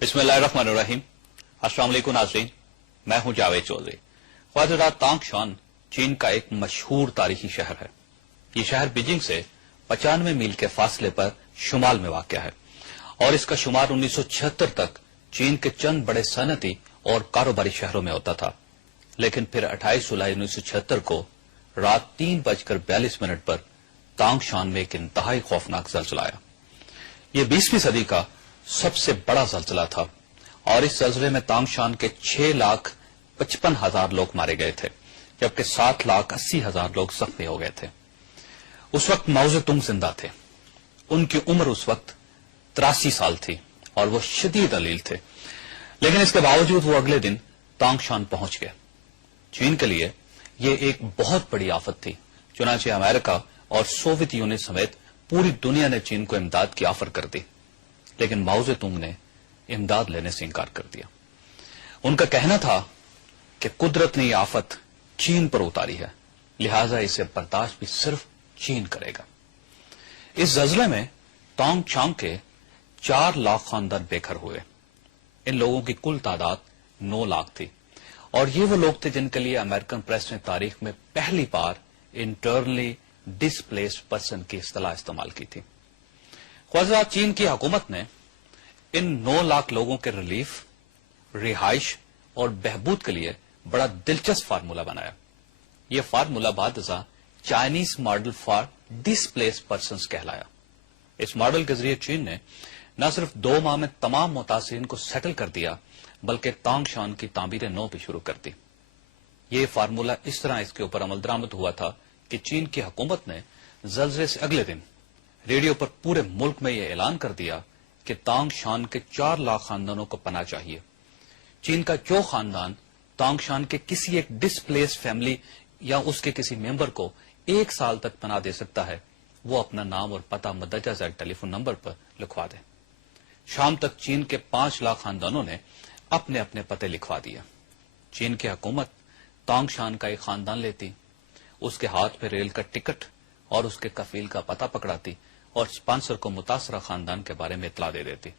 बिस्मिल्लाहिर्रहमानिर्रहीम। अस्सलाम वालेकुम नाज़रीन, मैं हूं जावेद चौधरी। ख्वाजह तांगशान चीन का एक मशहूर तारीखी शहर है। ये शहर बीजिंग से 95 मील के फासले पर शुमाल में वाक़या है और इसका शुमार 1976 तक चीन के चंद बड़े सनती और कारोबारी शहरों में होता था। लेकिन फिर 28 जुलाई 1976 को रात 3:42 पर तांगशान में एक इंतहाई खौफनाक जल्जला आया। ये 20वीं सदी का सबसे बड़ा जल्जला था और इस जल्जले में तांगशान के 6,55,000 लोग मारे गए थे, जबकि 7,80,000 लोग जख्मी हो गए थे। उस वक्त माओ ज़ेडुंग जिंदा थे। उनकी उम्र उस वक्त 83 साल थी और वो शदीद अलील थे, लेकिन इसके बावजूद वो अगले दिन तांगशान पहुंच गए। चीन के लिए ये एक बहुत बड़ी आफत थी। चुनांचे अमेरिका और सोवियत यूनियन समेत पूरी दुनिया ने चीन को इमदाद की ऑफर कर दी, लेकिन माओ ज़ेडुंग ने इमदाद लेने से इंकार कर दिया। उनका कहना था कि कुदरत ने यह आफत चीन पर उतारी है, लिहाजा इसे बर्दाश्त भी सिर्फ चीन करेगा। इस जल्जले में तांगशान के 4 लाख खानदान बेघर हुए। इन लोगों की कुल तादाद 9 लाख थी और ये वो लोग थे जिनके लिए अमेरिकन प्रेस ने तारीख में पहली बार इंटरनली डिस्प्लेस्ड पर्सन की इस्तेलाह इस्तेमाल की थी। ख्वाजा चीन की हुकूमत ने इन 9 लाख लोगों के रिलीफ, रिहाइश और बहबूद के लिए बड़ा दिलचस्प फार्मूला बनाया। यह फार्मूला बादशाह Chinese model for displaced persons कहलाया। इस मॉडल के जरिए चीन ने न सिर्फ 2 माह में तमाम मुतासिरीन को सेटल कर दिया, बल्कि तांगशान की तामीर नौ भी शुरू कर दी। यह फार्मूला इस तरह इसके ऊपर अमल दरामद हुआ था कि चीन की हुकूमत ने जल्जले से अगले दिन रेडियो पर पूरे मुल्क में यह ऐलान कर दिया कि तांगशान के 4 लाख खानदानों को पनाह चाहिए। चीन का जो खानदान तांगशान के किसी एक डिस्प्लेस्ड फैमिली या उसके किसी मेंबर को 1 साल तक पनाह दे सकता है, वो अपना नाम और पता मदरजा झैल टेलीफोन नंबर पर लिखवा दे। शाम तक चीन के 5 लाख खानदानों ने अपने अपने पते लिखवा दिए। चीन की हुकूमत तांगशान का एक खानदान लेती, उसके हाथ में रेल का टिकट और उसके कफील का पता पकड़ाती और स्पॉन्सर को मुतासरा खानदान के बारे में इतला दे देती।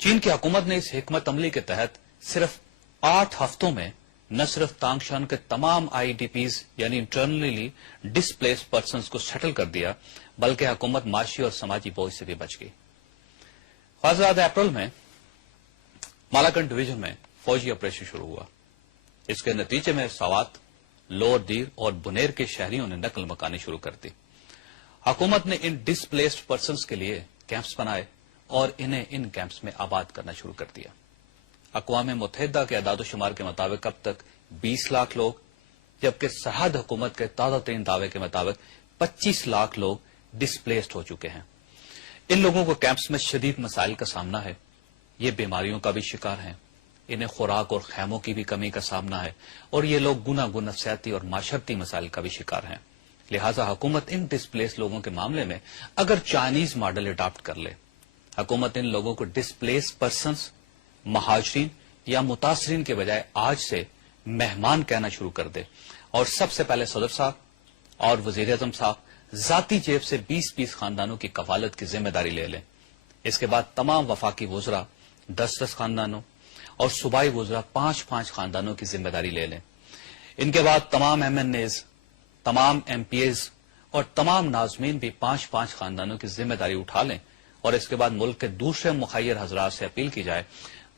चीन की हुकूमत ने इस हिकमत अमली के तहत सिर्फ 8 हफ्तों में न सिर्फ तांगशान के तमाम आईडीपीज यानी इंटरनली डिस्प्लेस्ड पर्सन्स को सेटल कर दिया, बल्कि हुकूमत माशी और समाजी बोझ से भी बच गई। ख्वाजा अप्रैल में मालाकन डिवीजन में फौजी ऑपरेशन शुरू हुआ। इसके नतीजे में सवात, लोअर दीर और बुनेर के शहरियों ने नकल मकानी शुरू कर दी। हुकूमत ने इन डिस्प्लेस्ड पर्सन्स के लिए कैंप्स बनाए और इन्हें इन कैंप्स में आबाद करना शुरू कर दिया। अक़वाम मुत्तहिदा के अदाद-ओ-शुमार के मुताबिक अब तक 20 लाख लोग, जबकि सरहद हुकूमत के ताज़ा तरीन दावे के मुताबिक 25 लाख लोग डिस्प्लेस्ड हो चुके हैं। इन लोगों को कैंप्स में शदीद मसाइल का सामना है। ये बीमारियों का भी शिकार हैं, इन्हें खुराक और खैमों की भी कमी का सामना है और ये लोग गुना नफसियाती और माशरती मसाइल का भी शिकार हैं। लिहाजा हुकूमत इन डिस्प्लेस लोगों के मामले में अगर चाइनीज मॉडल अडॉप्ट कर ले, हुकूमत इन लोगों को डिस्प्लेस पर्सन्स, महाजरीन या मुतासरीन के बजाय आज से मेहमान कहना शुरू कर दे और सबसे पहले सदर साहब और वजीर आजम साहब जाती जेब से 20-20 खानदानों की कफालत की जिम्मेदारी ले लें। इसके बाद तमाम वफाकी वुज़रा 10-10 खानदानों और सूबाई वुज़रा 5-5 खानदानों की जिम्मेदारी ले लें। इनके बाद तमाम MNAs, तमाम MPAs और तमाम नाज़मीन भी 5-5 खानदानों की जिम्मेदारी उठा लें और इसके बाद मुल्क के दूसरे मुखय्यर हजरात से अपील की जाए,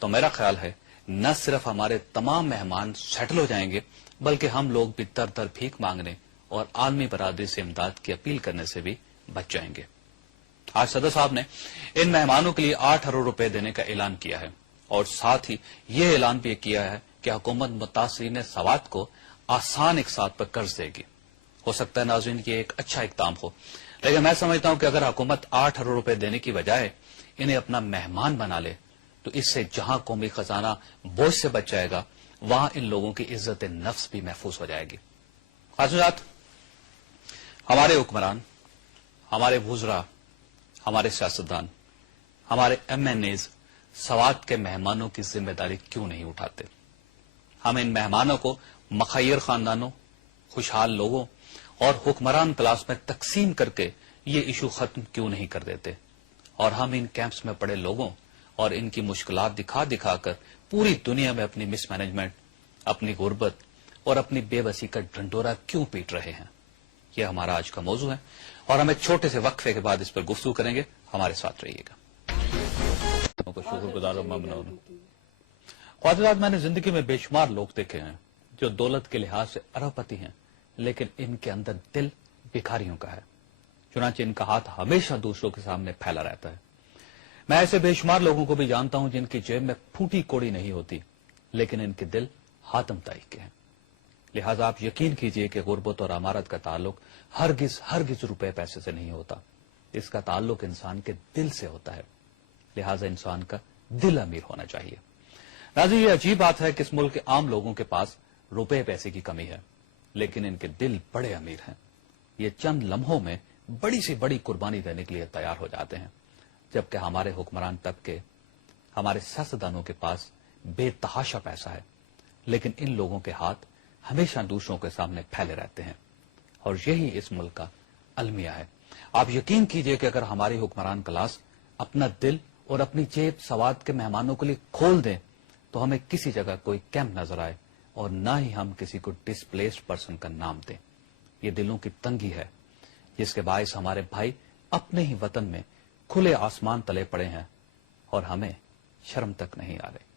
तो मेरा ख्याल है न सिर्फ हमारे तमाम मेहमान सेटल हो जाएंगे, बल्कि हम लोग भी दर दर भीख मांगने और आलमी बरादरी से इमदाद की अपील करने से भी बच जाएंगे। आज सदर साहब ने इन मेहमानों के लिए 8 अरब रुपए देने का ऐलान किया है और साथ ही ये ऐलान भी किया है कि हुकूमत मुतासरीन सवात को आसान इकसात पर कर्ज देगी। हो सकता है नाज़रीन की एक अच्छा इक़दाम हो, लेकिन मैं समझता हूं कि अगर हुकूमत 8 अरब रुपए देने की बजाय इन्हें अपना मेहमान बना ले, तो इससे जहां कौमी खजाना बोझ से बच जाएगा, वहां इन लोगों की इज्जत नफ्स भी महफूज हो जाएगी। हज़रात, हमारे हुक्मरान, हमारे वुज़रा, हमारे सियासतदान, हमारे MNAs सवात के मेहमानों की जिम्मेदारी क्यों नहीं उठाते? हम इन मेहमानों को मुखय्यर खानदानों, खुशहाल लोगों और हुक्मरान क्लास में तकसीम करके ये इशू खत्म क्यों नहीं कर देते और हम इन कैंप्स में पड़े लोगों اور ان की मुश्किलात दिखा दिखा कर पूरी दुनिया में अपनी मिस मैनेजमेंट, अपनी गुर्बत और अपनी बेबसी का ढंढोरा क्यों पीट रहे हैं? ये हमारा आज का मौजू है और हम एक छोटे से वक्फे के बाद इस पर गुफ्तगू करेंगे। हमारे साथ रहिएगा। शुक्रगुजार ख्वाजरात, मैंने जिंदगी में बेशुमार लोग देखे हैं जो दौलत के लिहाज से अरबपति हैं, लेकिन इनके अंदर दिल भिखारियों का है। चुनांचे इनका हाथ हमेशा दूसरों के सामने फैला रहता है। मैं ऐसे बेशुमार लोगों को भी जानता हूं जिनकी जेब में फूटी कोड़ी नहीं होती, लेकिन इनके दिल हातम ताई के हैं। लिहाजा आप यकीन कीजिए कि गुर्बत और अमारत का ताल्लुक हरगिज रुपए पैसे से नहीं होता। इसका ताल्लुक इंसान के दिल से होता है। लिहाजा इंसान का दिल अमीर होना चाहिए। नाज़रीन, ये अजीब बात है कि इस मुल्क के आम लोगों के पास रुपए पैसे की कमी है, लेकिन इनके दिल बड़े अमीर हैं। ये चंद लम्हों में बड़ी से बड़ी कुर्बानी देने के लिए तैयार हो जाते हैं, जबकि हमारे हुक्मरान तबके, हमारे सियासतदानों के पास बेतहाशा पैसा है, लेकिन इन लोगों के हाथ हमेशा दूसरों के सामने फैले रहते हैं। और यही इस मुल्क का अलमिया है। आप यकीन कीजिए कि अगर हमारी हुक्मरान क्लास अपना दिल और अपनी जेब सवाद के मेहमानों के लिए खोल दें, तो हमें किसी जगह कोई कैंप नजर आए और ना ही हम किसी को डिस्प्लेस्ड पर्सन का नाम दें। ये दिलों की तंगी है जिसके बायस हमारे भाई अपने ही वतन में खुले आसमान तले पड़े हैं और हमें शर्म तक नहीं आ रहे।